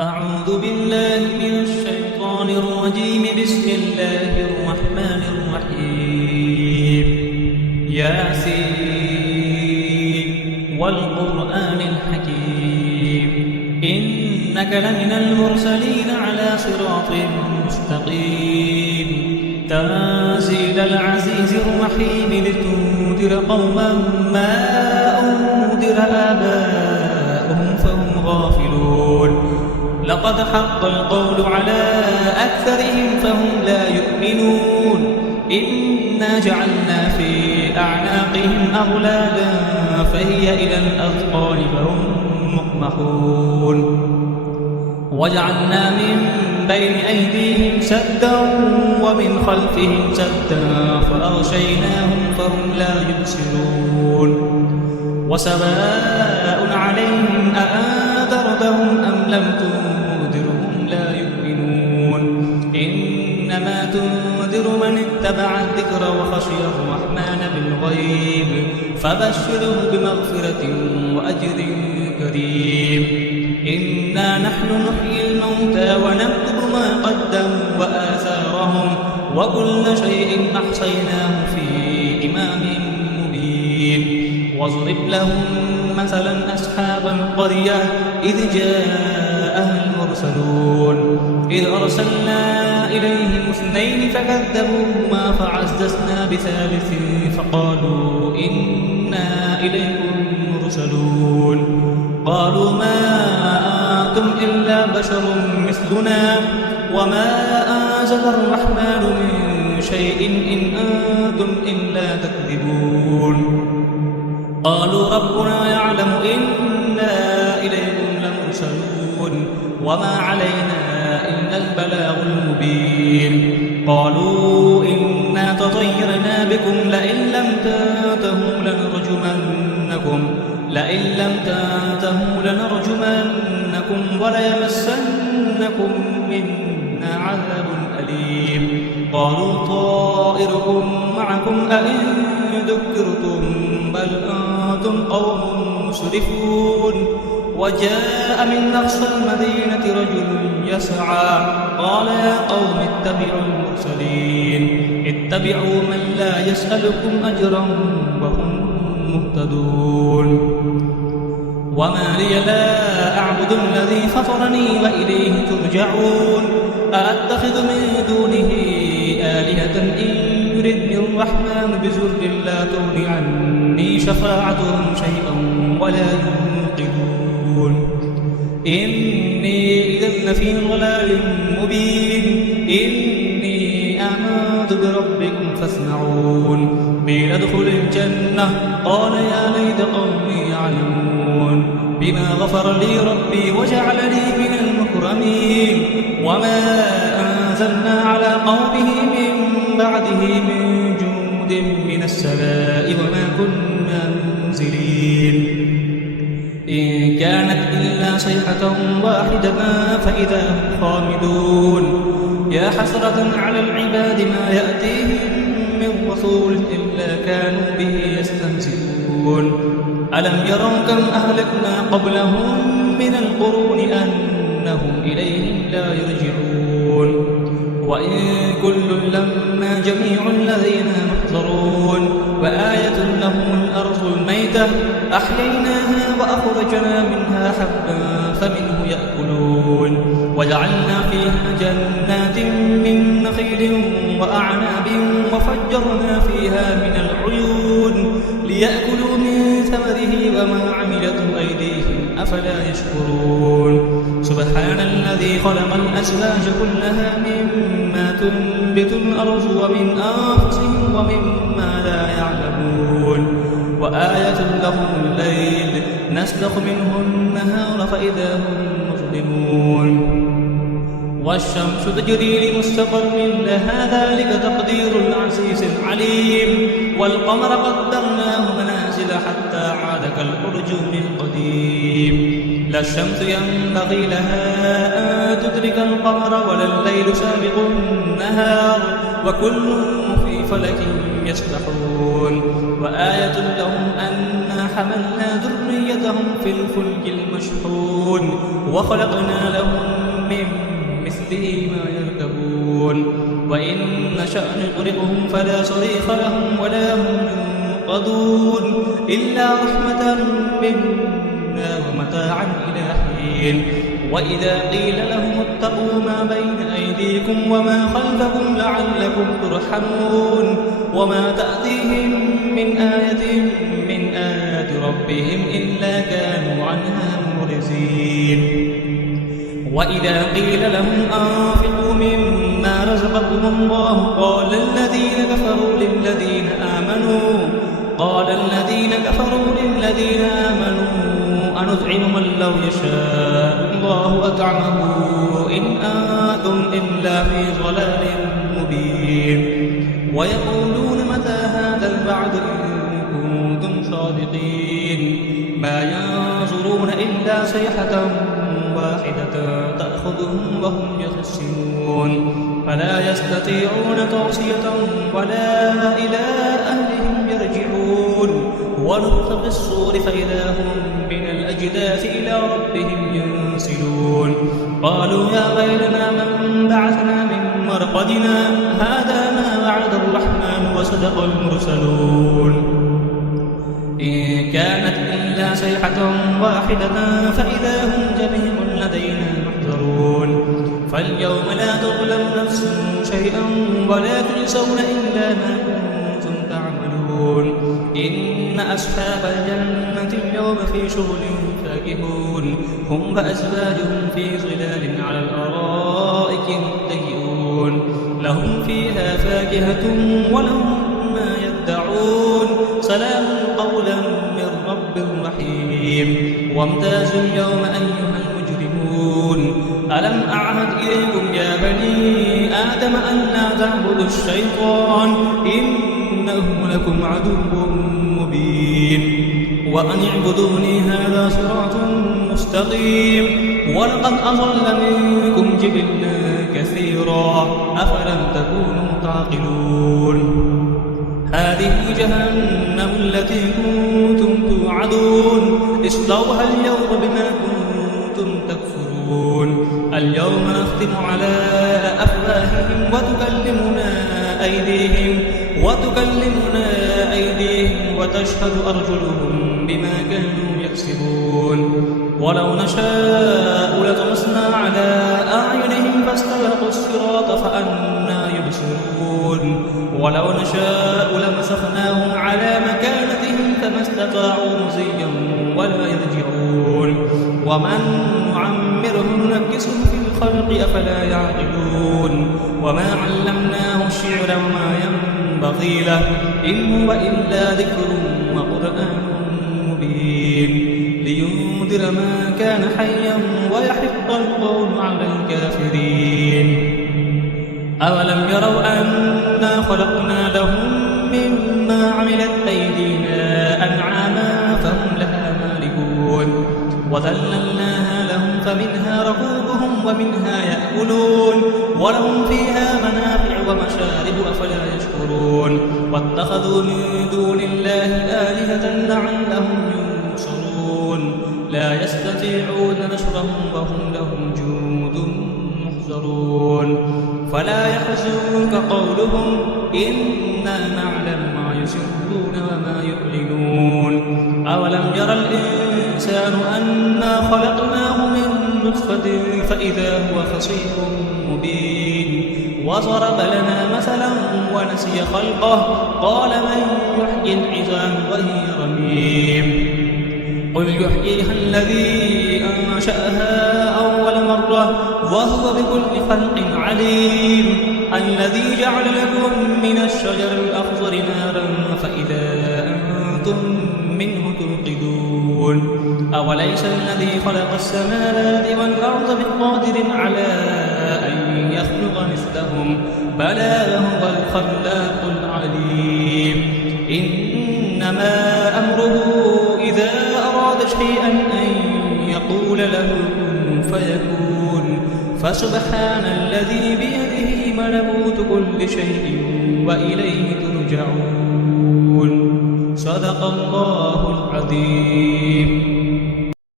أعوذ بالله من الشيطان الرجيم. بسم الله الرحمن الرحيم. ياسين والقرآن الحكيم إنك لمن المرسلين على صراط مستقيم. تنزيل العزيز الرحيم لتنذر قوما ما أنذر آباؤهم فهم غافلون. لقد حق القول على أكثرهم فهم لا يؤمنون. إنا جعلنا في أعناقهم أغلالا فهي إلى الأذقان فهم مقمحون. وجعلنا من بين أيديهم سدا ومن خلفهم سدا فأغشيناهم فهم لا يبصرون. وسواء عليهم أأنذرتهم أم لم تنذرهم لا يؤمنون. إنما تنذر من اتبع الذكر وخشي الرحمن بالغيب فبشره بمغفرة وأجر كريم. إنا نحن نحيي الموتى ونكتب ما قدموا وآثارهم وكل شيء أحصيناه في إمام مبين. واضرب لهم مثلا أصحاب القرية إذ جاءها المرسلون إذ أرسلنا إليهم اثنين فكذبوهما فعززنا بثالث فقالوا إنا إليكم مرسلون. قالوا ما أنتم إلا بشر مثلنا وما أنزل الرحمن من شيء إن أنتم إلا تكذبون. قالوا ربنا يعلم إنا إليكم لمرسلون وما علينا إلا البلاغ المبين. قالوا إنا تطيرنا بكم لئن لم تنتهوا لنرجمنكم وليمسنكم منا عذاب أليم. قالوا طائركم معكم أئن ذكرتم بل أنتم قوم مسرفون. وجاء من أقصى المدينة رجل يسعى قال يا قوم اتبعوا المرسلين اتبعوا من لا يسألكم أجرا وهم مهتدون. وما لي لا أعبد الذي فطرني وإليه ترجعون. أأتخذ من دونه آلهة إن يردني الرحمن بضر لا تغن عني شفاعتهم شيئا ولا ينقذون. إني إذا لفي ضلال مبين. إني آمنت بربكم فاسمعون. قيل ادخل الجنة قال يا ليت قومي يعلمون بما غفر لي ربي وجعلني من المكرمين. وما أنزلنا على قومه من بعده من جند من السماء وما كنا منزلين. إن كانت إلا صيحة واحدة فإذا هم خامدون. يا حسرة على العباد ما يأتيهم من رسول إلا كانوا به يستهزئون. ألم يروا كم أهلكنا قبلهم من القرون أنهم إليهم لا يرجعون. وإن كل لما جميع الذين محضرون. وآية لهم الأرض الميتة أحييناها وأخرجنا منها حبا فمنه يأكلون. وجعلنا فيها جنات من نخيل وأعناب وفجرنا فيها من العيون ليأكلوا من ثمره وما عملته أيديهم أفلا يشكرون. سبحان الذي خلق الأزواج كلها مما تنبت الأرض ومن أنفسهم ومما لا يعلمون. وآية لهم الليل نسلخ منه النهار فإذا هم مظلمون. والشمس تجري لمستقر لها ذلك تقدير العزيز العليم. والقمر قدرناه منازل حتى عاد كالأرجون القديم. لا الشمس ينبغي لها أن تدرك القمر ولا الليل سابق النهار وكل في فلك يسبحون. وآية لهم أنا حملنا ذريتهم في الفلك المشحون وخلقنا لهم به ما يركبون وإن نشأ نغرقهم فلا صريخ لهم ولا هم ينقذون إلا رحمة منا ومتاعا إلى حين وإذا قيل لهم اتقوا ما بين أيديكم وما خلفكم لعلكم ترحمون وما تأتيهم من آية من آيات ربهم إلا كانوا عنها معرضين وإذا قيل لهم أنفقوا مما رزقكم الله قال الذين كفروا للذين آمنوا أنطعم من لو يشاء الله أطعمه إن أنتم إلا في ضلال مبين ويقولون متى هذا الوعد إن كنتم صادقين ما ينظرون إلا صيحة واحدة تأخذهم وهم يخصمون فلا يستطيعون توصية ولا إلى أهلهم يرجعون ونفخ في الصور فإذا هم من الأجداث إلى ربهم ينسلون قالوا يا ويلنا من بعثنا من مرقدنا هذا ما وعد الرحمن وصدق المرسلون إن كانت إلا صيحة واحدة فإذا هم جميع لدينا محضرون فاليوم لا تظلم نفس شيئا ولا تجزون إلا ما كنتم تعملون إن أصحاب الجنة اليوم في شغل فاكهون هم وأزواجهم في ظلال على الأرائك متكئون لهم فيها فاكهة ولهم ما يدعون سلام قولا من رب رحيم وامتازوا اليوم أيها المجرمون ألم أعهد إليكم يا بني آدم أن لا تعبدوا الشيطان إنه لكم عدو مبين وأن اعبدوني هذا صراط مستقيم ولقد أضل منكم جبلا كثيرا أفلم تكونوا تعقلون هذه جهنم التي كنتم توعدون اصلوها اليوم بما كنتم تكفرون اليوم نختم على أفواههم وتكلمنا أيديهم وتشهد أرجلهم بما كانوا يكسبون ولو نشاء لطمسنا على أعينهم فاستبقوا الصراط فأنى يبصرون ولو نشاء لمسخناهم على مكانتهم فما استطاعوا مزيا ولا يرجعون ومن نعمره ننكسه في الخلق أفلا يعقلون وما علمناه الشعر وما ينبغي له إن هو إلا ذكر وقرآن مبين لينذر ما كان حيا ويحق القول على الكافرين أولم يروا أنا خلقنا لهم مما عملت أيدينا أنعاما فهم لها مالكون وذللناها لهم فمنها ركوبهم ومنها يأكلون ولهم فيها منافع ومشارب أفلا يشكرون واتخذوا من دون الله آلهة لعلهم ينصرون لا يستطيعون نصرهم وهم لهم جند محضرون فلا يحزنك قولهم إنا نعلم ما يسرون وما يعلنون أولم يرى الإنسان أنا خلقناه من نطفة فإذا هو خصيم مبين وضرب لنا مثلا ونسي خلقه قال من يحيي العظام وهي رميم قل يحييها الذي أنشأها أول مرة وهو بكل خلق عليم الذي جعل لكم من الشجر الأخضر نارا فإذا أنتم منه توقدون أوليس الذي خلق السماوات والأرض بقادر على أن يخلق مثلهم بلى هو الخلاق العليم إنما أمره إذا أراد شيئا أن يقول له كن فيكون فسبحان الذي بيده ملكوت كل شيء وإليه ترجعون صدق الله العظيم